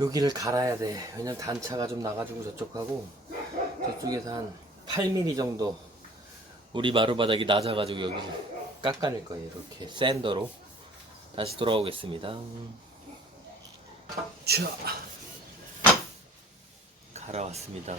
여기를 갈아야 돼. 왜냐면 단차가 좀 나가지고 저쪽하고 저쪽에서 한 8mm 정도 우리 마루바닥이 낮아가지고 여기를 깎아낼 거예요. 이렇게 샌더로 다시 돌아오겠습니다. 자, 갈아왔습니다.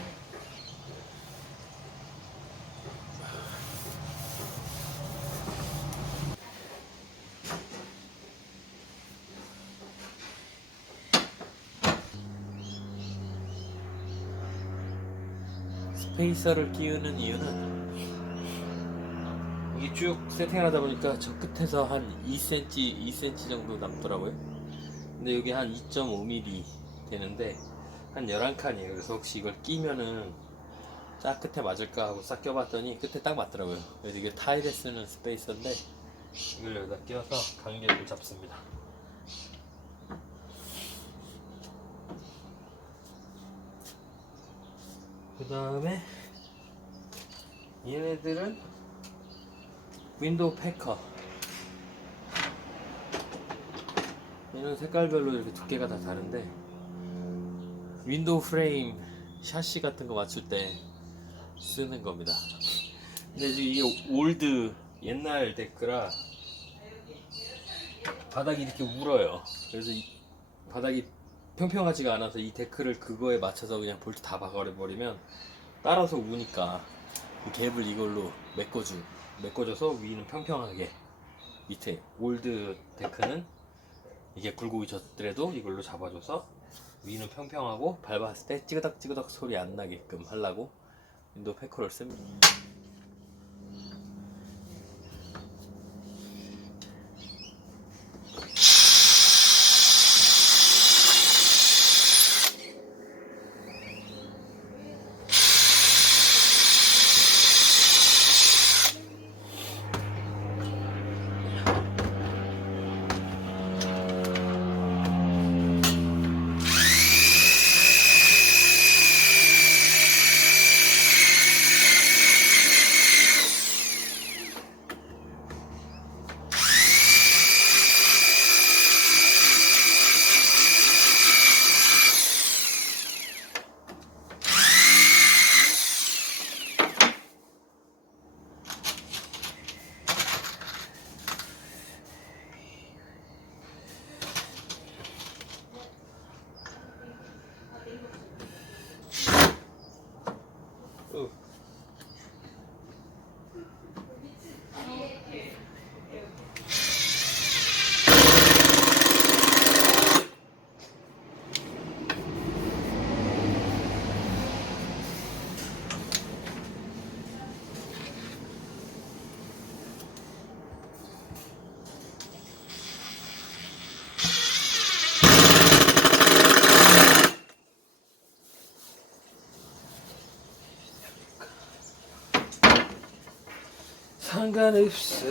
스페이서를 끼우는 이유는 이게 쭉 세팅을 하다 보니까 저 끝에서 한 2cm, 2cm 정도 남더라고요. 근데 여기 한 2.5mm 되는데 한 11칸이에요. 그래서 혹시 이걸 끼면은 짝 끝에 맞을까 하고 싹 껴봤더니 끝에 딱 맞더라고요. 그래서 이게 타일에 쓰는 스페이서인데 이걸 여기다 끼워서 간격을 잡습니다. 그 다음에 얘네들은 윈도우 패커 얘는 색깔별로 이렇게 두께가 다 다른데 윈도우 프레임 샤시 같은 거 맞출 때 쓰는 겁니다. 근데 지금 이게 올드 옛날 데크라 바닥이 이렇게 울어요. 그래서 이 바닥이 평평하지가 않아서 이 데크를 그거에 맞춰서 그냥 볼트 다 박아버리면 따라서 우니까 이 갭을 이걸로 메꿔주 메꿔줘서 위는 평평하게 밑에 올드 데크는 이게 굴곡이 졌더라도 이걸로 잡아줘서 위는 평평하고 밟았을 때 찌그덕 소리 안 나게끔 하려고 윈도우 패커를 씁니다. Kanka nefsi.